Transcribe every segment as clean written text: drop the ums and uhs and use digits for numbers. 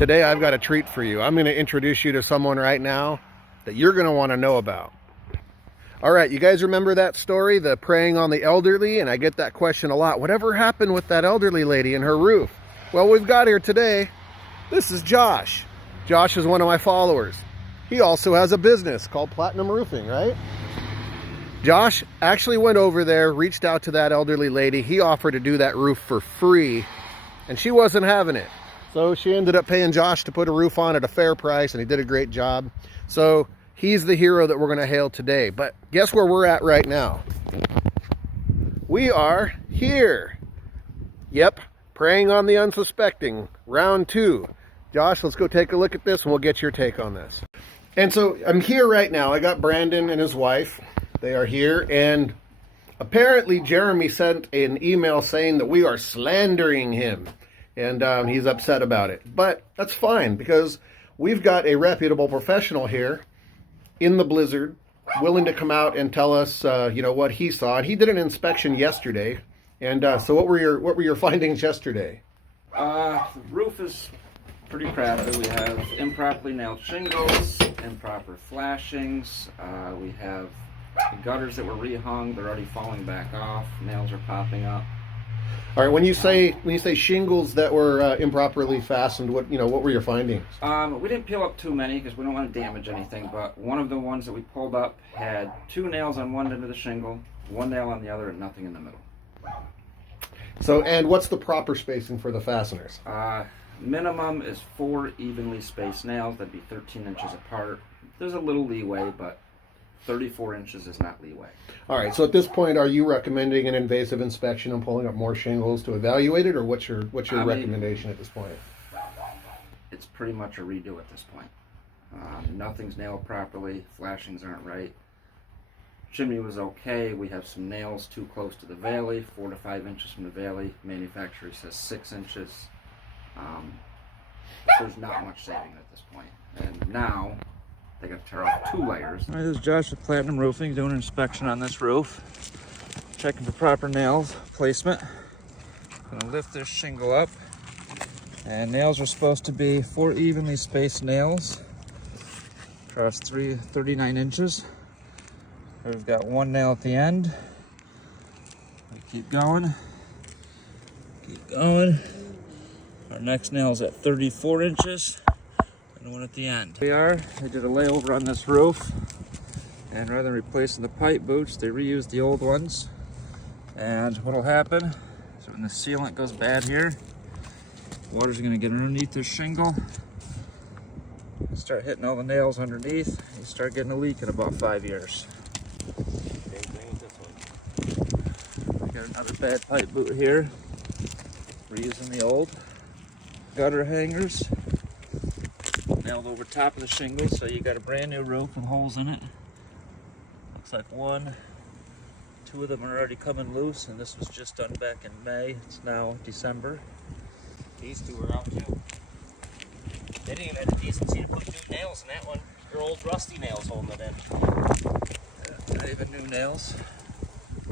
Today I've got a treat for you. I'm going to introduce you to someone right now that you're going to want to know about. All right, you guys remember that story, the preying on the elderly? And I get that question a lot. Whatever happened with that elderly lady and her roof? Well, we've got here today. This is Josh. Josh is one of my followers. He also has a business called Platinum Roofing, right? Josh actually went over there, reached out to that elderly lady. He offered to do that roof for free, and she wasn't having it. So she ended up paying Josh to put a roof on at a fair price, and he did a great job. So he's the hero that we're going to hail today. But guess where we're at right now? We are here. Yep, preying on the unsuspecting, round 2. Josh, let's go take a look at this and we'll get your take on this. And so I'm here right now. I got Brandon and his wife. They are here, and apparently Jeremy sent an email saying that we are slandering him, and he's upset about it. But that's fine, because we've got a reputable professional here in the blizzard, willing to come out and tell us, what he saw. And he did an inspection yesterday. And so what were your findings yesterday? The roof is pretty crappy. We have improperly nailed shingles, improper flashings. We have the gutters that were rehung. They're already falling back off. Nails are popping up. All right. When you say shingles that were improperly fastened, what were your findings? We didn't peel up too many because we don't want to damage anything. But one of the ones that we pulled up had 2 nails on one end of the shingle, 1 nail on the other, and nothing in the middle. So, and what's the proper spacing for the fasteners? Minimum is 4 evenly spaced nails. That'd be 13 inches apart. There's a little leeway, but 34 inches is not leeway. All right, so at this point, are you recommending an invasive inspection and pulling up more shingles to evaluate it, or what's your recommendation at this point? It's pretty much a redo at this point. Nothing's nailed properly. Flashings aren't right. Chimney was okay. We have some nails too close to the valley, 4 to 5 inches from the valley. Manufacturer says 6 inches. There's not much saving at this point. And now they got to tear off 2 layers. All right, this is Josh with Platinum Roofing doing an inspection on this roof. Checking for proper nails placement. Gonna lift this shingle up. And nails are supposed to be 4 evenly spaced nails across 39 inches. We've got 1 nail at the end. We keep going. Keep going. Our next nail is at 34 inches. And 1 at the end. They did a layover on this roof, and rather than replacing the pipe boots, they reused the old ones. And what'll happen is when the sealant goes bad here, water's gonna get underneath this shingle, start hitting all the nails underneath, you start getting a leak in about 5 years. We got another bad pipe boot here, reusing the old gutter hangers. Nailed over top of the shingle, so you got a brand new roof with holes in it. Looks like 1, 2 of them are already coming loose, and this was just done back in May. It's now December. These 2 are out too. They didn't even have the decency to put new nails in that one. They're old rusty nails holding it in. Not even new nails.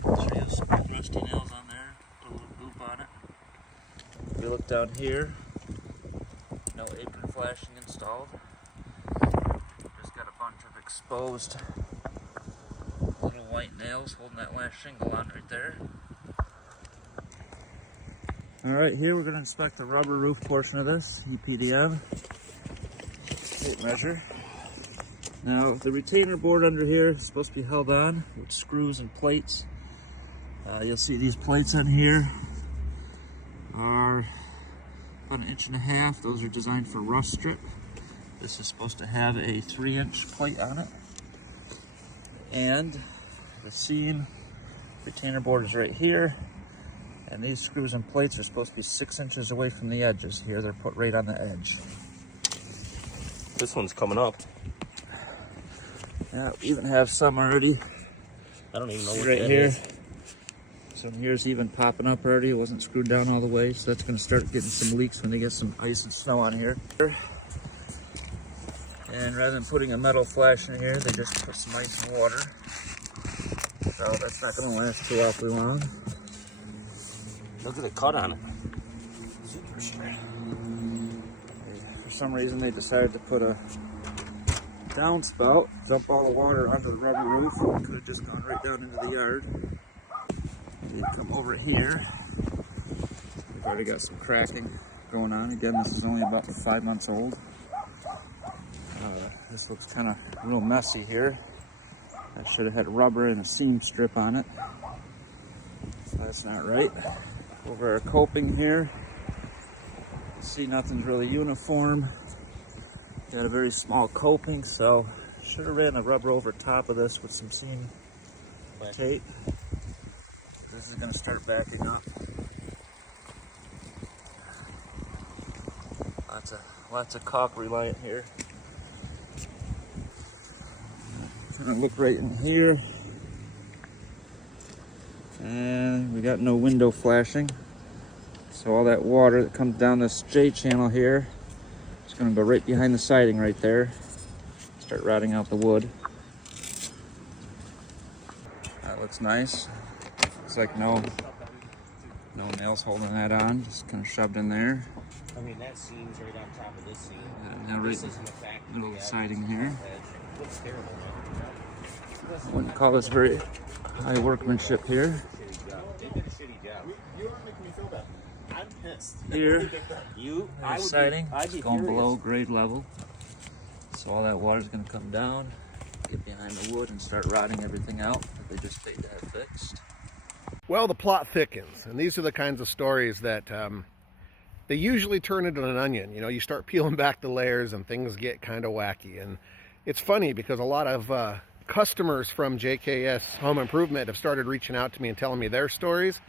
So you have some rusty nails on there. Put a little loop on it. If you look down here, no apron flashing installed. Just got a bunch of exposed little white nails holding that last shingle on right there. Alright, here we're going to inspect the rubber roof portion of this, EPDM. Tape measure. Now, the retainer board under here is supposed to be held on with screws and plates. You'll see these plates on here are about 1.5 inches. Those are designed for rust strip. This is supposed to have a 3-inch plate on it. And the seam retainer board is right here. And these screws and plates are supposed to be 6 inches away from the edges. Here they're put right on the edge. This one's coming up. Yeah, we even have some already. I don't even know what right that here. is. Some here's even popping up already. It wasn't screwed down all the way, so that's going to start getting some leaks when they get some ice and snow on here. And rather than putting a metal flash in here, they just put some ice and water. So that's not going to last too awfully long. Look at the cut on it. Super sure. some reason they decided to put a downspout, dump all the water onto the rubber roof. It could have just gone right down into the yard. Maybe come over here. We've already got some cracking going on. Again, this is only about 5 months old. This looks kind of real messy here. I should have had rubber and a seam strip on it. That's not right. Over our coping here, see nothing's really uniform. Got a very small coping, so should have ran the rubber over top of this with some seam tape. This is going to start backing up. Lots of caulk reliant here. Trying to look right in here. And we got no window flashing. So all that water that comes down this J channel here is going to go right behind the siding right there. Start rotting out the wood. That looks nice. Looks like no nails holding that on. Just kind of shoved in there. I mean, that seam's right on top of this seam. Now right This in isn't the factory. the middle of the siding here. It looks terrible, man. I wouldn't call this very high workmanship here. Shitty job. They did a shitty job. You are making me feel bad. I'm pissed. Here, I'd there's be siding. It's going furious. below grade level. So all that water's going to come down, get behind the wood, and start rotting everything out that they just stayed that fixed. Well, the plot thickens, and these are the kinds of stories that they usually turn into an onion. You know, you start peeling back the layers and things get kind of wacky. And it's funny because a lot of customers from JKS Home Improvement have started reaching out to me and telling me their stories.